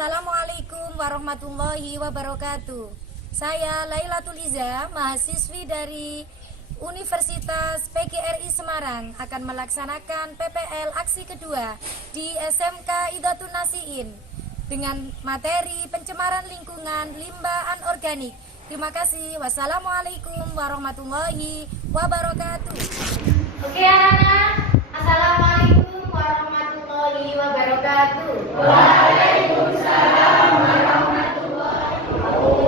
Assalamualaikum warahmatullahi wabarakatuh. Saya Lailatul Iza, mahasiswi dari Universitas PGRI Semarang, akan melaksanakan PPL aksi kedua di SMK Idhatun Nasiin dengan materi pencemaran lingkungan limbah anorganik. Terima kasih. Wassalamualaikum warahmatullahi wabarakatuh. Oke anak-anak, Assalamualaikum warahmatullahi wabarakatuh. Waalaikumsalam warahmatullahi wabarakatuh.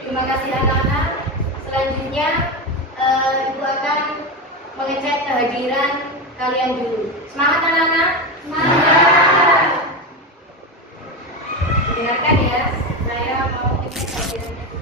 Terima kasih anak-anak. Selanjutnya Ibu akan mengecek kehadiran kalian dulu. Semangat anak-anak. Semangat. Dengarkan ya, saya mau ngecek kehadirannya dulu.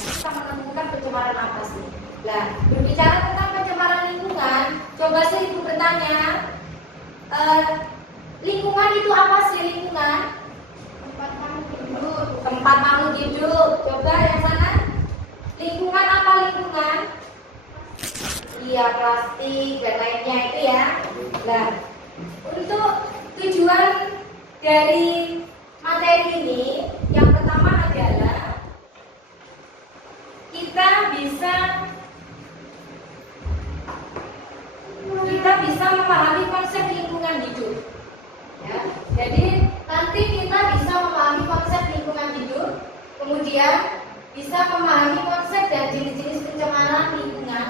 Kita menemukan pencemaran apa sih? Nah, berbicara tentang pencemaran lingkungan, coba sih Ibu bertanya, lingkungan itu apa sih lingkungan? Tempat makhluk hidup. Tempat makhluk hidup. Coba yang sana. Lingkungan apa lingkungan? Iya, plastik dan lainnya itu ya. Nah, untuk tujuan dari materi ini, yang pertama adalah kita bisa memahami konsep lingkungan hidup. Ya, jadi nanti kita bisa memahami konsep lingkungan hidup, kemudian bisa memahami konsep dan jenis-jenis pencemaran lingkungan,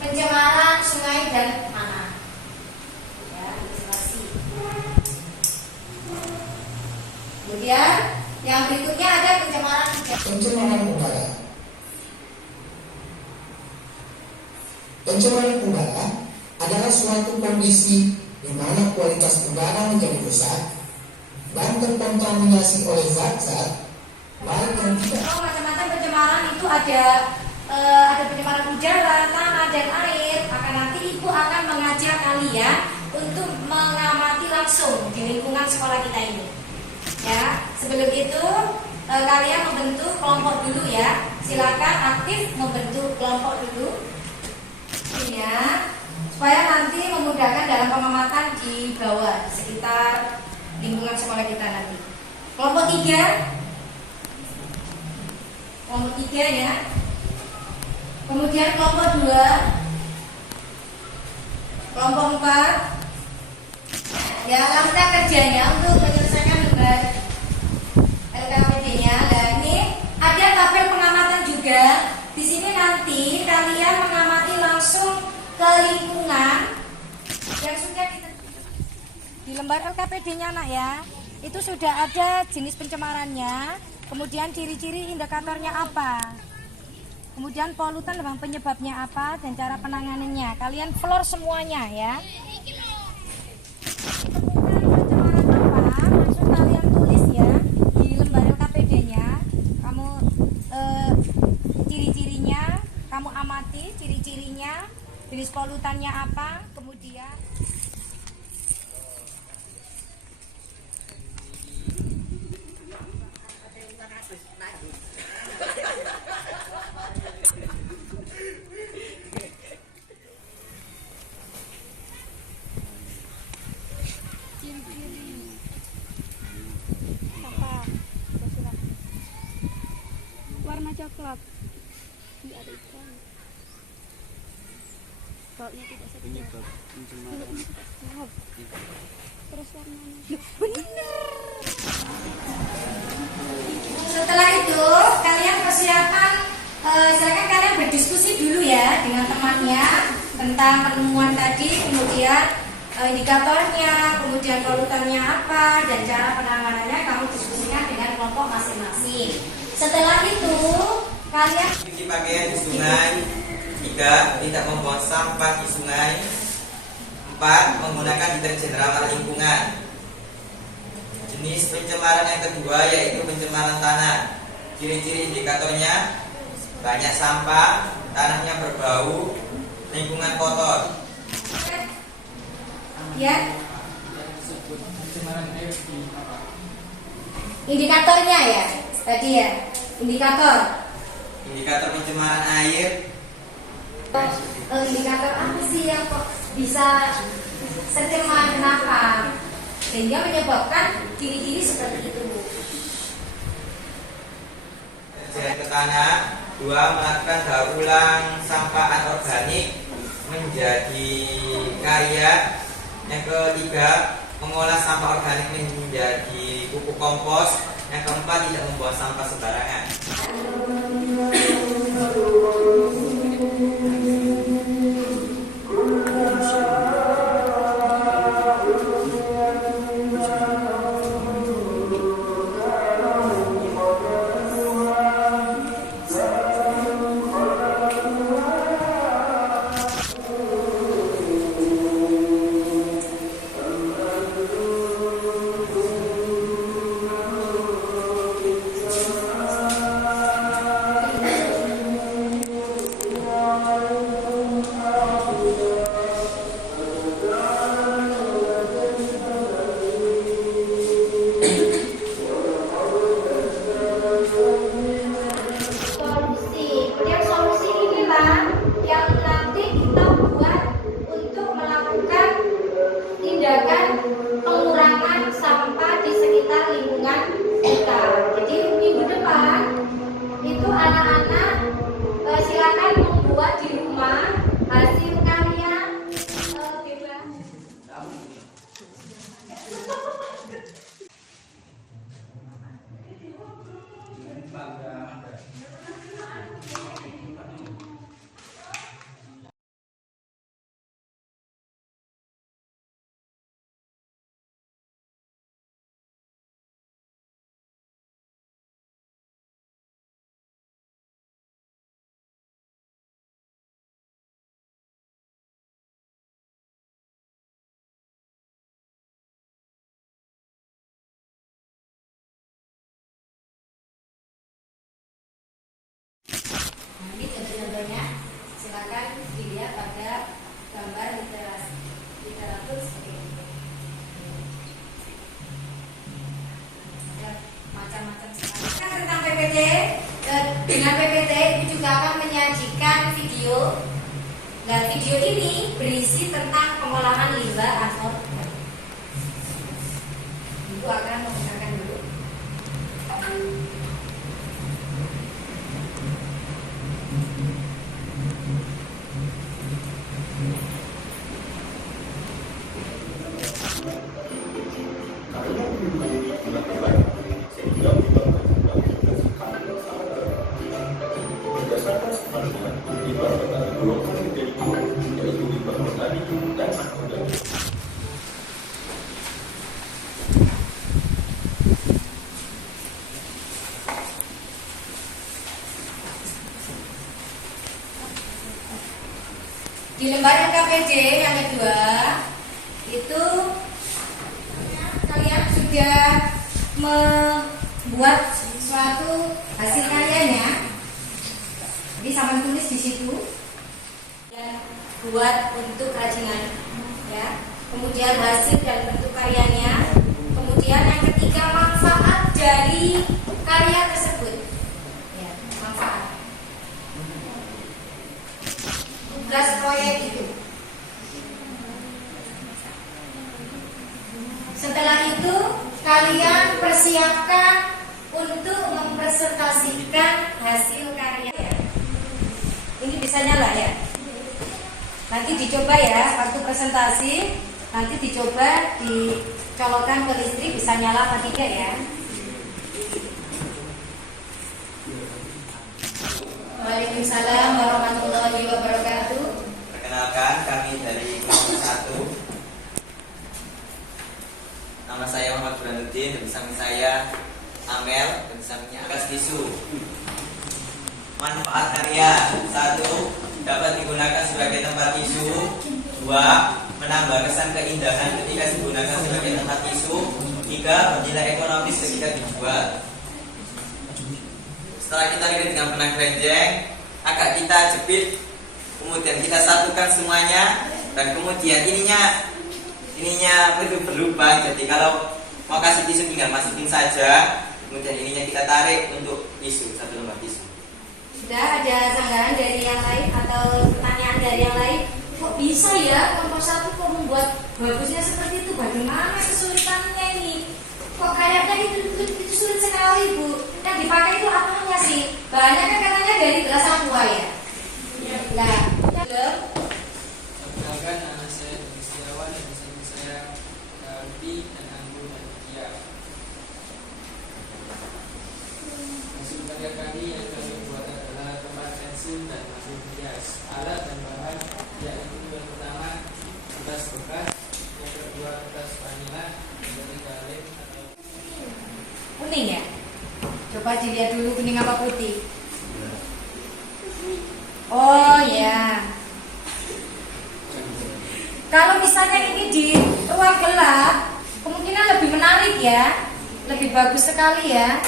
pencemaran sungai dan tanah. Ya, ilustrasi. Kemudian yang berikutnya ada pencemaran udara. Pencemaran udara adalah suatu kondisi di mana kualitas udara menjadi rusak dan terkontaminasi oleh zat-zat baik yang tidak. Macam-macam pencemaran itu ada pencemaran udara, tanah dan air. Maka nanti Ibu akan mengajak kalian untuk mengamati langsung di lingkungan sekolah kita ini. Ya, sebelum itu kalian membentuk kelompok dulu ya. Silakan aktif membentuk kelompok dulu. Ya, supaya nanti memudahkan dalam pengamatan di bawah di sekitar lingkungan sekolah kita nanti. Kelompok 3. Kelompok 3 ya. Kemudian kelompok 2. Kelompok 4. Ya, langkah kerjanya untuk menyelesaikan lembar LKPD-nya. Nah, ini ada tabel pengamatan juga. Di sini nanti kalian mengamati langsung ke lingkungan yang sudah Di lembar LKPD-nya nak ya, itu sudah ada jenis pencemarannya, kemudian ciri-ciri indikatornya apa, kemudian polutan dan penyebabnya apa, dan cara penanganannya. Kalian flor semuanya ya. Pencemaran apa, langsung kalian tulis ya di lembar LKPD-nya. Kamu ciri-cirinya, kamu amati ciri-cirinya, jenis polutannya apa, kemudian warna coklat, tidak ada ikan, bautnya tidak sedap, terus warnanya bener. Setelah itu kalian persiapan, silakan kalian berdiskusi dulu ya dengan temannya tentang penemuan tadi, kemudian indikatornya, kemudian polutannya apa, dan cara penanganannya kamu diskusikan dengan kelompok masing-masing. Setelah itu kalian cuci pakaian di sungai. 3. Tidak membuang sampah di sungai. 4. Menggunakan deterjen ramah lingkungan. Jenis pencemaran yang kedua yaitu pencemaran tanah. Ciri-ciri indikatornya: banyak sampah, tanahnya berbau, lingkungan kotor. ya, indikatornya ya, tadi ya, indikator. Indikator pencemaran air. Indikator apa sih yang kok bisa tercemar, kenapa? Sehingga menyebabkan ciri-ciri seperti itu. Deterjen ke tanah. 2. Melakukan daur ulang sampah anorganik menjadi karya. Yang ketiga, mengolah sampah organik menjadi pupuk kompos. Yang keempat, tidak membuang sampah sembarangan. Ini contoh-contohnya, silakan dilihat pada gambar literatur seperti ini. Ada macam-macam sekali. Tentang PPT, dengan PPT itu juga akan menyajikan video. Nah, video ini berisi tentang pengolahan limbah atau Ibu akan menggunakan dulu. Di lembar LKPD yang kedua itu kalian sudah membuat suatu hasil karyanya. Jadi sama tulis di situ dan buat untuk kerajinan ya. Kemudian hasil dan bentuk karyanya. Kemudian yang ketiga manfaat dari karya tersebut. Ya, manfaat. Tugas proyek itu. Setelah itu kalian persiapkan untuk mempresentasikan hasil karya. Ini bisa nyala ya. Nanti dicoba ya waktu presentasi. Nanti dicoba dicolokkan ke listrik bisa nyala apa tidak ya. Waalaikumsalam warahmatullahi wabarakatuh. Perkenalkan, kami dari kelompok 1 Nama saya Muhammad Burhanuddin, dan bersama saya Amel, dan bersamanya Akas Tisu. Manfaat karya: 1. Dapat digunakan sebagai tempat tisu. 2. Menambah kesan keindahan ketika digunakan sebagai tempat tisu. 3. Bernilai ekonomis ketika dijual. Setelah kita lihat dengan benang keranjang, agak kita jepit, kemudian kita satukan semuanya, dan kemudian ininya berlubang. Jadi kalau mau kasih tisu tinggal masukin saja, kemudian ininya kita tarik untuk tisu, satu lembar tisu. Sudah ada sanggahan dari yang lain atau pertanyaan dari yang lain? Kok bisa ya kompos satu kok membuat bagusnya seperti itu? Bagaimana kesulitannya ini? Kok kayaknya itu sulit sekali, Bu. Yang dipakai itu apanya sih? Bahannya kan katanya dari gelas aqua ya? Nah, Perkenalkan, nama saya Dwi Setiawan, dan bersama saya Rudi dan Anggun dan Kia. Hasil karya kami yang kami buat adalah tempat pensil dan masuk hias. Alat dan bahan yaitu yang pertama kertas bekas, yang kedua kertas vanila, yang ketiga lem atau kuning ya? Coba dilihat dulu kuning apa putih. Oh ya. Kalau misalnya ini di ruang gelap, kemungkinan lebih menarik ya, lebih bagus sekali ya.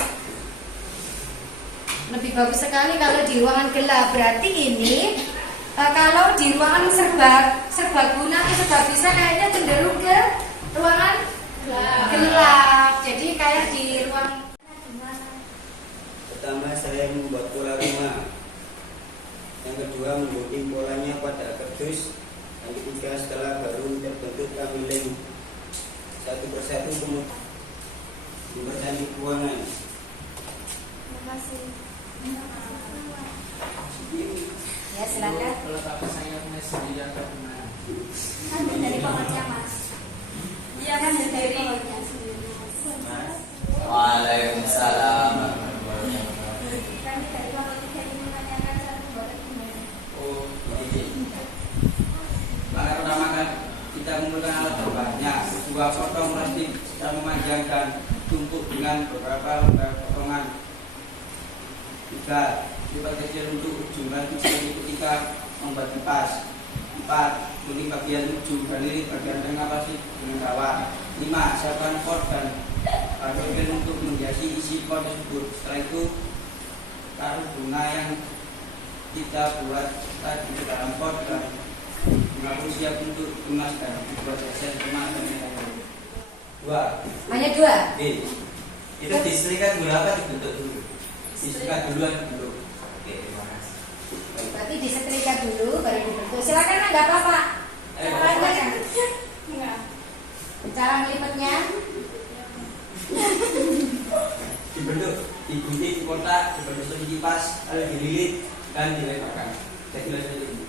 Lebih bagus sekali kalau di ruangan gelap. Berarti ini kalau di ruangan serbaguna atau serbaguna kayaknya cenderung ke ruangan gelap. Jadi kayak di ruang. Pertama, saya membuat pola rumah. Yang kedua, membuat polanya pada kardus. Yang ketiga, setelah baru terbentuk kami lem satu persatu, kemudian dipercantik ruangan. Terima kasih. Ya silakan. kalau apa saya punya sendiri atau gimana? Kan dari pokoknya Mas. Iya kan dari pokoknya sendiri. Waalaikumsalam. Kami dari pokoknya jadi menanyakan cara membuat gimana. Oh, ini. Langkah pertama kan kita mengumpulkan alat terbanyak, dua potong plastik dan memanjangkan, tumpuk dengan beberapa lembar potongan. 3. Lipat kecil untuk ujung ranting ketika membuat kipas. 4. Tulis bagian ujung dan lilit bagian tengah plastik dengan kawat. 5. Siapkan pot dan kardus untuk menghiasi isi pot tersebut. Setelah itu taruh bunga yang kita buat tadi ke dalam pot dan mengaku siap untuk dikemas dan dibuat hiasan rumah dan lain-lain. 2. Hanya 2. Itu diselikat dulu apa dibentuk dulu? Diselikat duluan dulu. Oke, terima kasih. Berarti disetrika dulu baru dibentuk. Silakan enggak apa-apa. Caranya kan? Enggak. Cara melipatnya? Dibentuk, digunting, di kotak, dibentuk seperti kipas, lalu dililit dan dileparkan. Jadi seperti ini.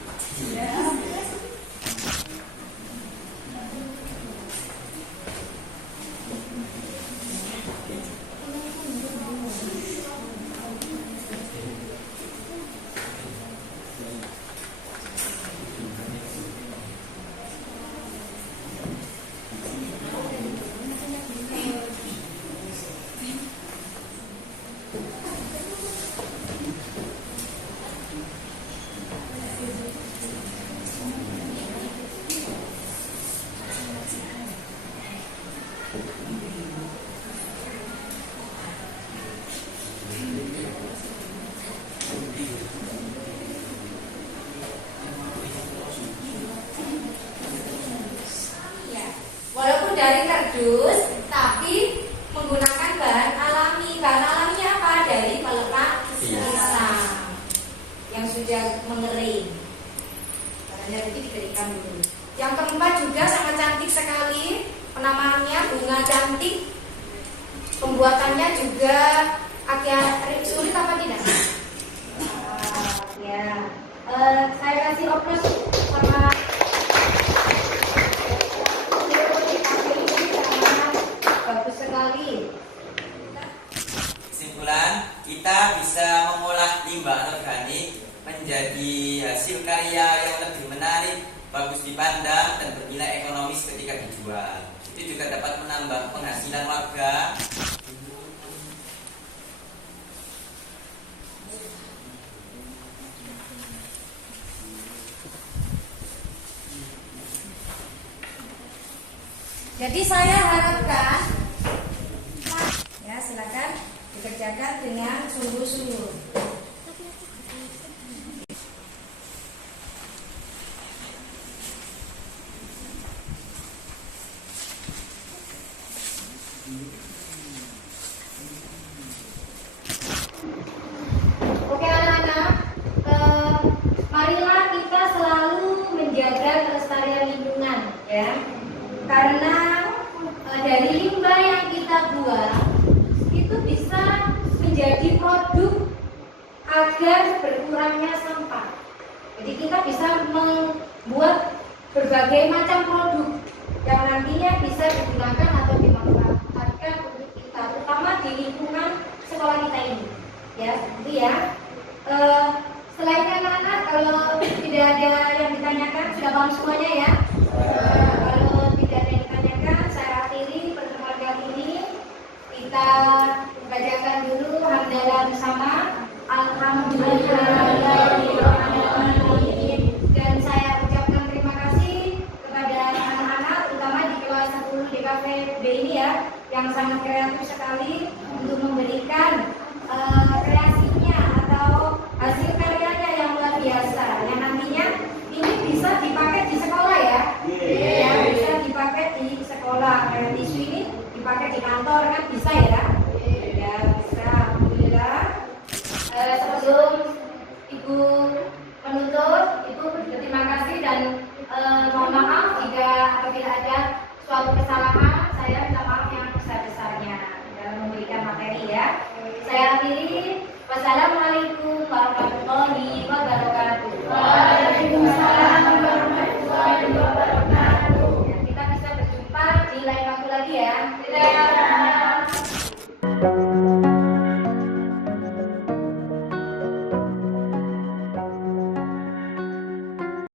Walaupun dari kardus, tapi menggunakan bahan alami. Bahan alaminya apa? Dari peletak pisang yang sudah mengering. Bahannya itu dikeringkan dulu. Yang keempat juga sangat cantik sekali. Penamaannya bunga cantik. Pembuatannya juga agak sulit apa tidak? Ya. Saya kasih oplos sama bagus sekali. Kesimpulan, kita bisa mengolah limbah organik menjadi hasil karya yang lebih menarik, bagus dipandang, dan bernilai ekonomis ketika dijual. Itu juga dapat menambah penghasilan warga. Jadi saya harapkan, ya silakan dikerjakan dengan sungguh-sungguh. Oke anak-anak, marilah kita selalu menjaga kelestarian lingkungan, ya. Karena dari limbah yang kita buang itu bisa menjadi produk agar berkurangnya sampah. Jadi kita bisa membuat berbagai macam produk yang nantinya bisa digunakan atau dimanfaatkan untuk kita, terutama di lingkungan sekolah kita ini. Ya, seperti ya. Selain anak-anak, kalau tidak ada yang ditanyakan, sudah paham semuanya ya. Kalau tidak ada yang ditanyakan, saya akhiri pertemuan kali ini. Kita bacakan dulu hamdalah bersama. Alhamdulillahirobbilalamin. Dan saya ucapkan terima kasih kepada anak-anak, terutama di kelas 10 DKV B ini ya, yang sangat kreatif sekali untuk memberikan kreasinya atau hasil karyanya yang luar biasa, yang nantinya ini bisa dipakai di sekolah ya. Ya, bisa dipakai di sekolah. Kayak tisu ini dipakai di kantor kan bisa ya. Ya bisa. Alhamdulillah. Sebelum Ibu menutup, Ibu berterima kasih dan mohon maaf jika apabila ada suatu kesalahan. Saya minta maaf yang besar-besarnya dalam memberikan materi ya. Saya akhiri. Wassalamualaikum warahmatullahi wabarakatuh. Waalaikumsalam warahmatullahi wabarakatuh. Kita bisa berjumpa di lain waktu lagi ya.